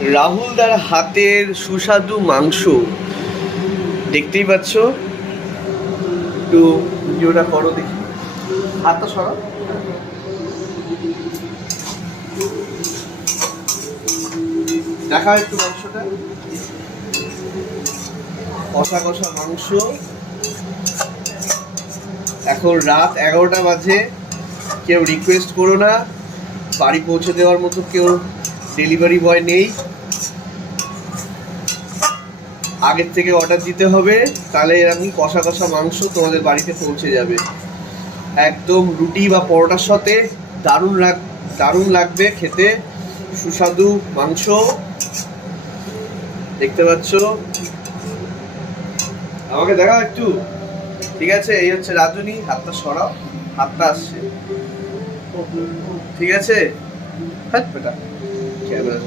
রাহুলদার হাতের সুস্বাদু মাংস দেখতেই পাচ্ছ। একটু ভিডিওটা করো দেখি, হাতটা সরাও। দেখা একটু মাংসটা, কষা কষা মাংস। এখন রাত 11টা বাজে, কেউ রিকোয়েস্ট করো না, বাড়ি পৌঁছে দেওয়ার মতো কেউ ডেলিভারি বয় নেই। আগের থেকে অর্ডার দিতে হবে, তাহলে এরকম কষা কষা মাংস তোমাদের বাড়িতে পৌঁছে যাবে। একদম রুটি বা পরোটার সাথে দারুণ লাগবে খেতে, সুস্বাদু মাংস দেখতে পাচ্ছ। আমাকে দেখাও একটু, ঠিক আছে? এই হচ্ছে রাঁধুনি, হাতটা সরাও, হাতটা আসছে, ঠিক আছে? হ্যাঁ বেটা, ক্যামেরা